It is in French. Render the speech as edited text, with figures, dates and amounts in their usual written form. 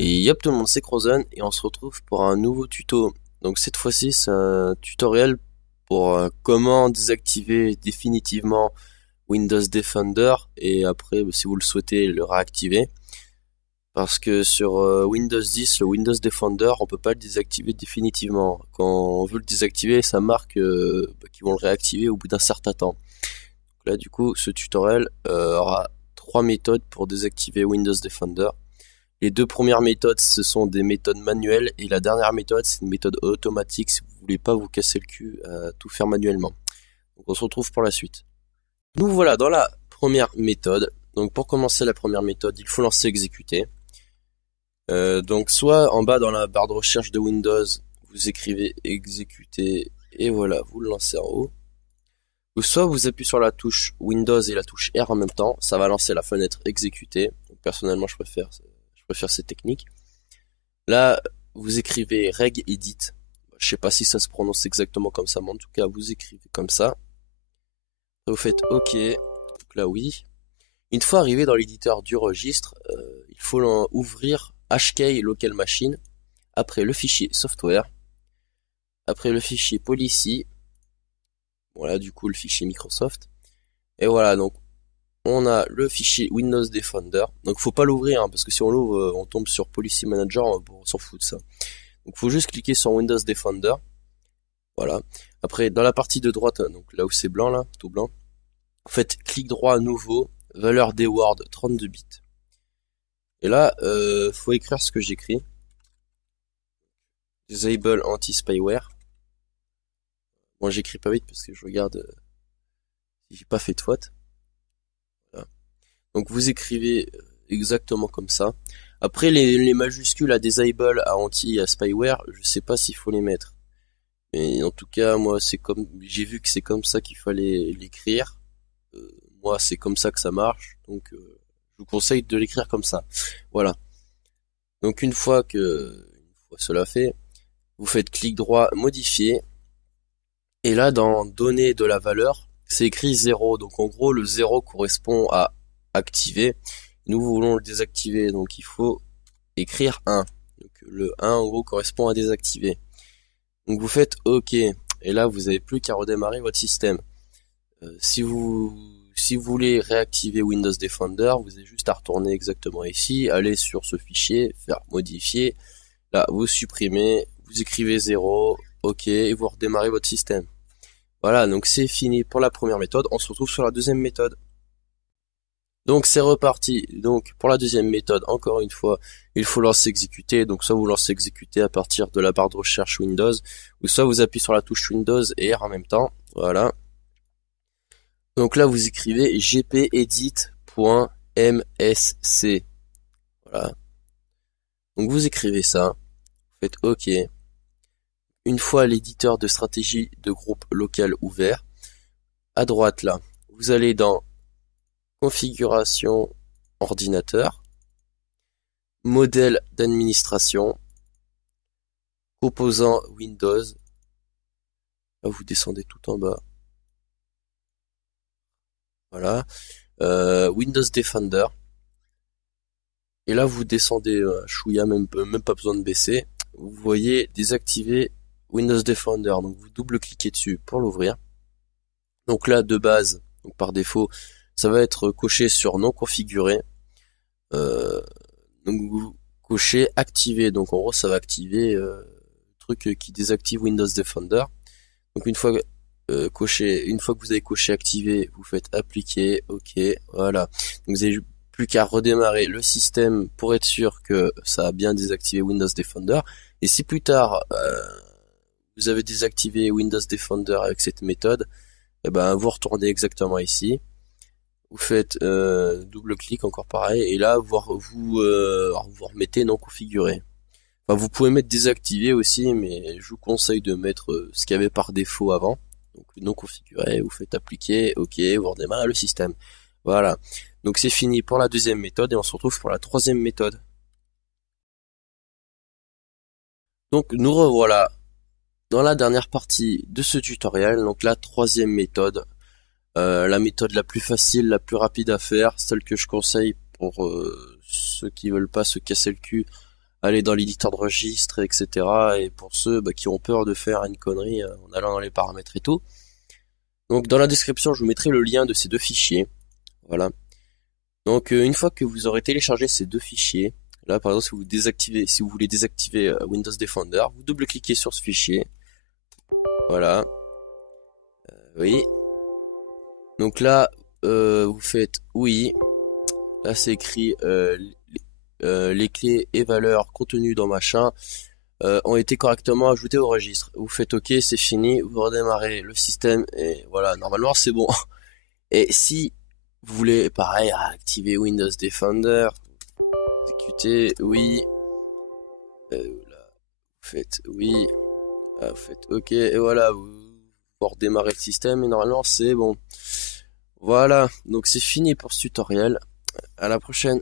Et yop tout le monde, c'est Crozen et on se retrouve pour un nouveau tuto. Donc cette fois-ci c'est un tutoriel pour comment désactiver définitivement Windows Defender et après si vous le souhaitez le réactiver. Parce que sur Windows 10, le Windows Defender on peut pas le désactiver définitivement. Quand on veut le désactiver ça marque qu'ils vont le réactiver au bout d'un certain temps. Donc là du coup ce tutoriel aura trois méthodes pour désactiver Windows Defender. Les deux premières méthodes, ce sont des méthodes manuelles et la dernière méthode, c'est une méthode automatique si vous voulez pas vous casser le cul à tout faire manuellement. Donc on se retrouve pour la suite. Nous voilà dans la première méthode. Donc pour commencer la première méthode, il faut lancer exécuter. Donc soit en bas dans la barre de recherche de Windows, vous écrivez exécuter et voilà, vous le lancez en haut. Ou soit vous appuyez sur la touche Windows et la touche R en même temps, ça va lancer la fenêtre exécuter. Donc personnellement, je préfère cette technique. Là, vous écrivez regedit. Je sais pas si ça se prononce exactement comme ça, mais en tout cas, vous écrivez comme ça. Vous faites OK. Donc là, oui. Une fois arrivé dans l'éditeur du registre, il faut ouvrir HK Local Machine. Après le fichier software. Après le fichier policy. Voilà, du coup, le fichier Microsoft. Et voilà, donc on a le fichier Windows Defender. Donc faut pas l'ouvrir, hein, parce que si on l'ouvre, on tombe sur Policy Manager, on s'en fout de ça. Donc faut juste cliquer sur Windows Defender. Voilà. Après, dans la partie de droite, donc là où c'est blanc, là, tout blanc, faites clic droit à nouveau, valeur des Word 32 bits. Et là, faut écrire ce que j'écris. Disable anti-spyware. Bon, j'écris pas vite parce que je regarde si j'ai pas fait de faute. Voilà. Donc vous écrivez exactement comme ça. Après, les majuscules à disable à anti-spyware, je sais pas s'il faut les mettre. Mais en tout cas, moi, j'ai vu que c'est comme ça qu'il fallait l'écrire. Moi, c'est comme ça que ça marche, donc je vous conseille de l'écrire comme ça. Voilà. Donc une fois cela fait, vous faites clic droit, modifier, et là dans données de la valeur, c'est écrit 0. Donc en gros, le 0 correspond à activer. Nous voulons le désactiver, donc il faut écrire 1. Donc le 1 en gros correspond à désactiver. Donc vous faites OK, et là vous n'avez plus qu'à redémarrer votre système. Si vous voulez réactiver Windows Defender, vous avez juste à retourner exactement ici, aller sur ce fichier, faire modifier, là vous supprimez, vous écrivez 0, OK, et vous redémarrez votre système. Voilà, donc c'est fini pour la première méthode, on se retrouve sur la deuxième méthode. Donc c'est reparti, donc pour la deuxième méthode, encore une fois, il faut lancer exécuter, donc soit vous lancez exécuter à partir de la barre de recherche Windows, ou soit vous appuyez sur la touche Windows et R en même temps, voilà. Donc là, vous écrivez gpedit.msc. Voilà. Donc vous écrivez ça, vous faites OK. Une fois l'éditeur de stratégie de groupe local ouvert, à droite là, vous allez dans configuration ordinateur, modèle d'administration, composant Windows. Là, vous descendez tout en bas. Voilà. Windows Defender. Et là, vous descendez chouïa, même pas besoin de baisser. Vous voyez désactiver Windows Defender. Donc vous double-cliquez dessus pour l'ouvrir. Donc là, de base, donc par défaut, ça va être coché sur non configuré. Donc vous cochez activer. Donc en gros, ça va activer le truc qui désactive Windows Defender. Donc une fois que vous avez coché activer, vous faites appliquer, OK, voilà. Donc vous avez plus qu'à redémarrer le système pour être sûr que ça a bien désactivé Windows Defender. Et si plus tard vous avez désactivé Windows Defender avec cette méthode, eh ben vous retournez exactement ici. Vous faites double-clic encore pareil et là vous remettez non configuré. Enfin, vous pouvez mettre désactivé aussi, mais je vous conseille de mettre ce qu'il y avait par défaut avant. Donc non configuré, vous faites appliquer, OK, vous redémarrez le système. Voilà. Donc c'est fini pour la deuxième méthode et on se retrouve pour la troisième méthode. Donc nous revoilà dans la dernière partie de ce tutoriel, donc la troisième méthode. La méthode la plus facile, la plus rapide à faire, celle que je conseille pour ceux qui veulent pas se casser le cul aller dans l'éditeur de registre, etc. Et pour ceux qui ont peur de faire une connerie en allant dans les paramètres et tout. Donc dans la description, je vous mettrai le lien de ces deux fichiers. Voilà. Donc une fois que vous aurez téléchargé ces deux fichiers, là par exemple si vous voulez désactiver Windows Defender, vous double-cliquez sur ce fichier. Voilà. Oui. Donc là, vous faites oui. Là c'est écrit les clés et valeurs contenues dans machin ont été correctement ajoutées au registre. Vous faites OK, c'est fini, vous redémarrez le système et voilà, normalement c'est bon. Et si vous voulez, pareil, activer Windows Defender, exécuter, oui, là, vous faites oui, là, vous faites OK, et voilà, vous redémarrez le système et normalement c'est bon. Voilà, donc c'est fini pour ce tutoriel. À la prochaine.